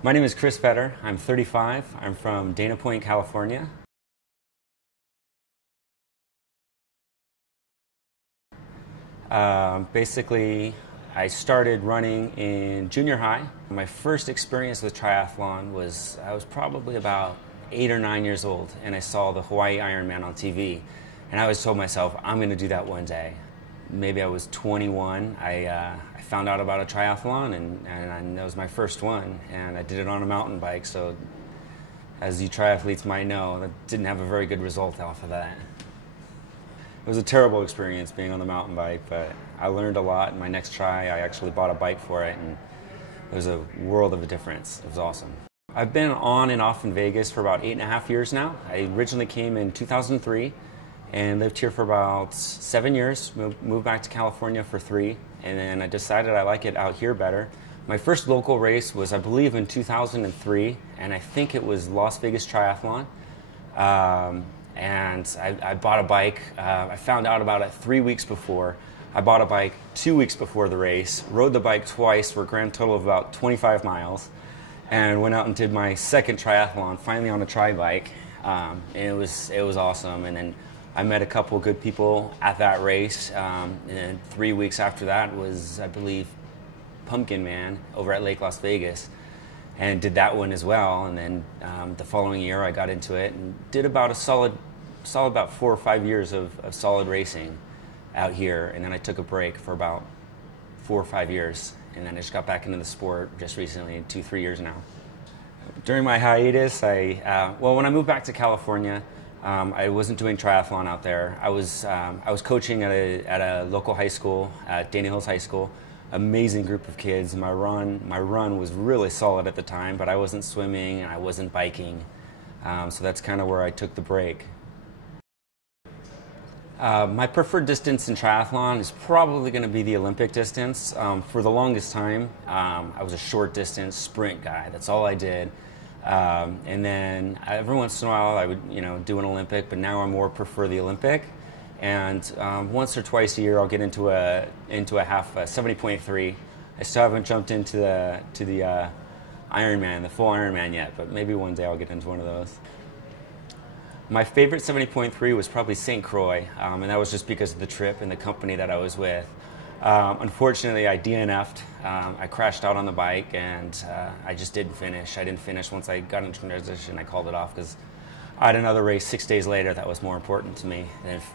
My name is Chris Fetter. I'm 35. I'm from Dana Point, California. Basically, I started running in junior high. My first experience with triathlon was, I was probably about 8 or 9 years old, and I saw the Hawaii Ironman on TV. And I always told myself, I'm going to do that one day. Maybe I was 21. I found out about a triathlon, and that was my first one. And I did it on a mountain bike, so as you triathletes might know, I didn't have a very good result off of that. It was a terrible experience being on the mountain bike, but I learned a lot. In my next try, I actually bought a bike for it, and it was a world of a difference. It was awesome. I've been on and off in Vegas for about 8.5 years now. I originally came in 2003 and lived here for about 7 years, moved back to California for 3, and then I decided I like it out here better. My first local race was, I believe, in 2003, and I think it was Las Vegas Triathlon. And I bought a bike. I found out about it 3 weeks before. I bought a bike 2 weeks before the race, rode the bike twice for a grand total of about 25 miles, and went out and did my second triathlon, finally on a tri-bike. And it was awesome. And then I met a couple of good people at that race. And then 3 weeks after that was, I believe, Pumpkin Man over at Lake Las Vegas, and did that one as well. And then the following year I got into it and did about a solid about 4 or 5 years of solid racing out here. And then I took a break for about 4 or 5 years, and then I just got back into the sport just recently, 2-3 years now. During my hiatus, when I moved back to California, I wasn't doing triathlon out there. I was coaching at a local high school, at Dana Hills High School. Amazing group of kids. My run was really solid at the time, but I wasn't swimming and I wasn't biking, so that's kind of where I took the break. My preferred distance in triathlon is probably going to be the Olympic distance. For the longest time, I was a short distance sprint guy. That's all I did. And then every once in a while I would do an Olympic, but now I more prefer the Olympic. And once or twice a year I'll get into a half 70.3. I still haven't jumped into the Ironman, the full Ironman yet, but maybe one day I'll get into one of those. My favorite 70.3 was probably St. Croix, and that was just because of the trip and the company that I was with. Unfortunately, I DNF'd. I crashed out on the bike, and I just didn't finish. I didn't finish once I got into transition. I called it off because I had another race 6 days later that was more important to me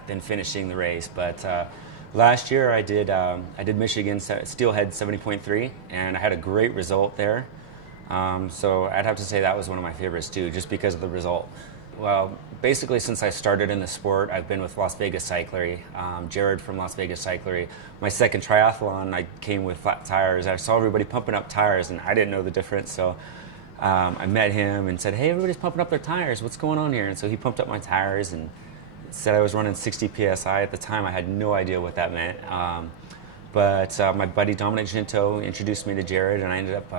than finishing the race. But last year I did Michigan Steelhead 70.3, and I had a great result there. So I'd have to say that was one of my favorites too, just because of the result. Well, basically since I started in the sport, I've been with Las Vegas Cyclery. Jared from Las Vegas Cyclery. My second triathlon, I came with flat tires. I saw everybody pumping up tires, and I didn't know the difference, so I met him and said, hey, everybody's pumping up their tires. What's going on here? And so he pumped up my tires and said I was running 60 PSI. At the time, I had no idea what that meant. But my buddy Dominic Ginto introduced me to Jared, and I ended up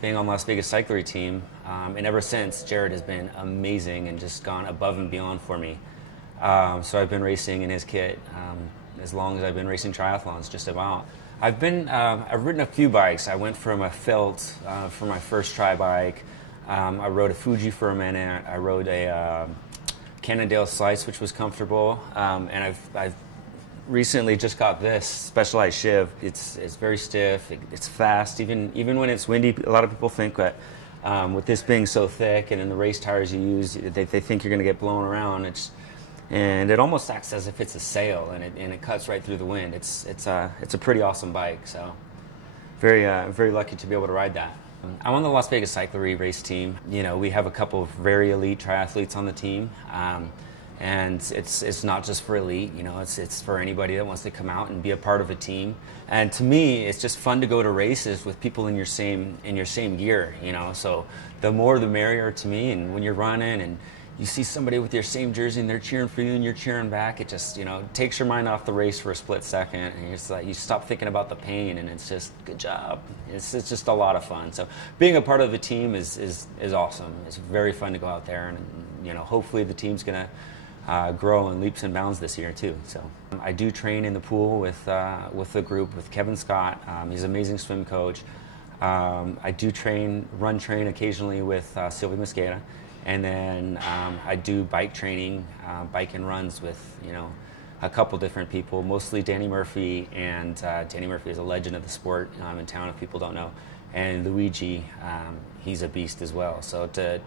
being on Las Vegas Cyclery team. And ever since, Jared has been amazing and just gone above and beyond for me. So I've been racing in his kit as long as I've been racing triathlons, just about. I've ridden a few bikes. I went from a Felt for my first tri-bike. I rode a Fuji for a minute. I rode a Cannondale Slice, which was comfortable. And I've recently just got this Specialized Shiv. It's very stiff. It's fast. Even when it's windy, a lot of people think that with this being so thick and in the race tires you use, they think you're going to get blown around. And it almost acts as if it's a sail, and it cuts right through the wind. It's a pretty awesome bike. So very lucky to be able to ride that. I'm on the Las Vegas Cyclery race team. We have a couple of very elite triathletes on the team. And it's not just for elite, it's for anybody that wants to come out and be a part of a team. And to me, it's just fun to go to races with people in your same gear, So the more the merrier to me. And when you're running and you see somebody with your same jersey and they're cheering for you and you're cheering back, it just takes your mind off the race for a split second, and it's like you stop thinking about the pain, and it's just good job. It's just a lot of fun. So being a part of the team is awesome. It's very fun to go out there, and hopefully the team's gonna grow in leaps and bounds this year too. So I do train in the pool with the group, with Kevin Scott. He's an amazing swim coach. I do run train occasionally with Sylvia Mosqueda, and then I do bike training, bike and runs with a couple different people, mostly Danny Murphy, and Danny Murphy is a legend of the sport in town if people don't know, and Luigi, he's a beast as well. So to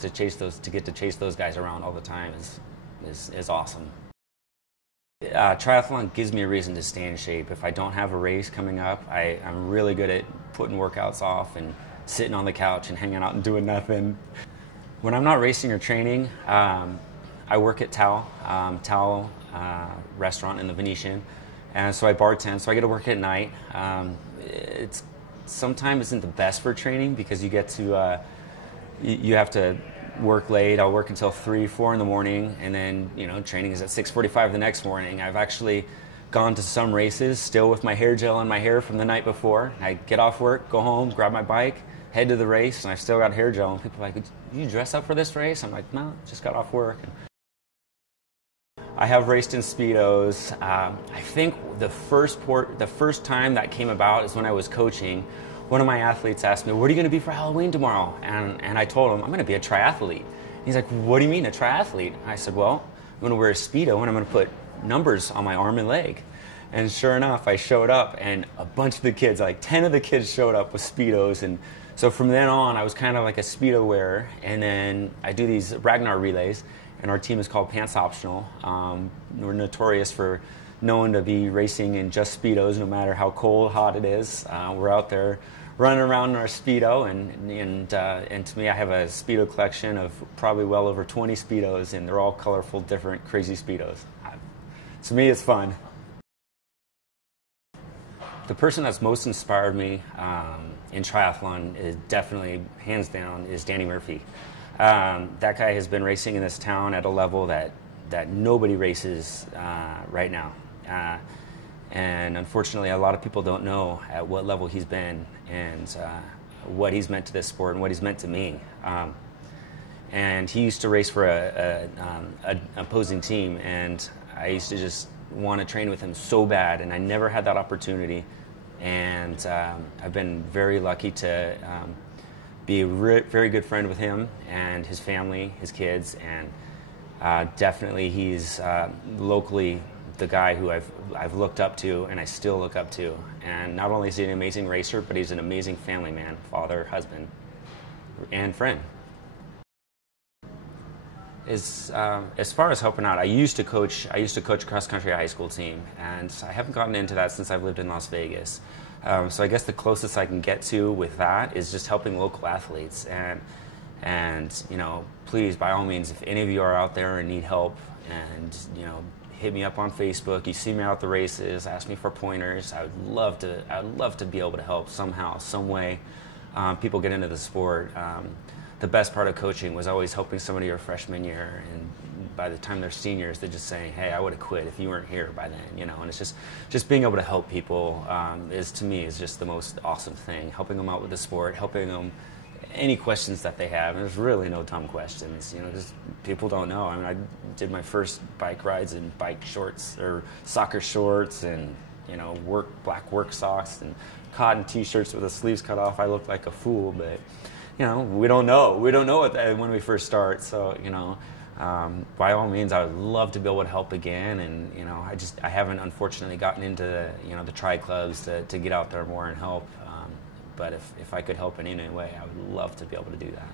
get to chase those guys around all the time is awesome. Triathlon gives me a reason to stay in shape. If I don't have a race coming up, I'm really good at putting workouts off and sitting on the couch and hanging out and doing nothing. When I'm not racing or training, I work at Tao restaurant in the Venetian, and so I bartend, so I get to work at night. It's sometimes isn't the best for training because you get to you have to work late. I'll work until 3, 4 in the morning, and then training is at 6:45 the next morning. I've actually gone to some races still with my hair gel on my hair from the night before. I get off work, go home, grab my bike, head to the race, and I've still got hair gel. And people are like, "Did you dress up for this race?" I'm like, "No, just got off work." I have raced in Speedos. I think the first time that came about is when I was coaching. One of my athletes asked me, "What are you going to be for Halloween tomorrow?" And I told him, "I'm going to be a triathlete." He's like, "What do you mean a triathlete?" I said, "Well, I'm going to wear a Speedo and I'm going to put numbers on my arm and leg." And sure enough, I showed up, and a bunch of the kids, like 10 of the kids, showed up with Speedos. And so from then on, I was kind of like a Speedo wearer. And then I do these Ragnar relays, and our team is called Pants Optional. We're notorious for known to be racing in just Speedos, no matter how cold, hot it is. We're out there running around in our Speedo, and to me, I have a Speedo collection of probably well over 20 Speedos, and they're all colorful, different, crazy Speedos. To me, it's fun. The person that's most inspired me in triathlon is definitely, hands down, is Danny Murphy. That guy has been racing in this town at a level that nobody races right now. And unfortunately, a lot of people don't know at what level he's been and what he's meant to this sport and what he's meant to me. And he used to race for an opposing team, and I used to just want to train with him so bad, and I never had that opportunity. And I've been very lucky to be a very good friend with him and his family, his kids, and definitely he's locally the guy who I've looked up to, and I still look up to. And not only is he an amazing racer, but he's an amazing family man, father, husband, and friend. As far as helping out, I used to coach cross country high school team, and I haven't gotten into that since I've lived in Las Vegas. So I guess the closest I can get to with that is just helping local athletes. And please, by all means, if any of you are out there and need help, and hit me up on Facebook. You see me out at the races, ask me for pointers. I'd love to be able to help somehow, some way. People get into the sport. The best part of coaching was always helping somebody your freshman year, and by the time they're seniors, they're just saying, "Hey, I would have quit if you weren't here by then," And it's just being able to help people to me is just the most awesome thing. Helping them out with the sport, helping them any questions that they have. And there's really no dumb questions. Just people don't know. I mean, I did my first bike rides in bike shorts or soccer shorts, and black work socks and cotton T-shirts with the sleeves cut off. I looked like a fool, but we don't know. We don't know when we first start. So by all means, I would love to be able to help again. And I haven't unfortunately gotten into the tri clubs to get out there more and help. But if I could help in any way, I would love to be able to do that.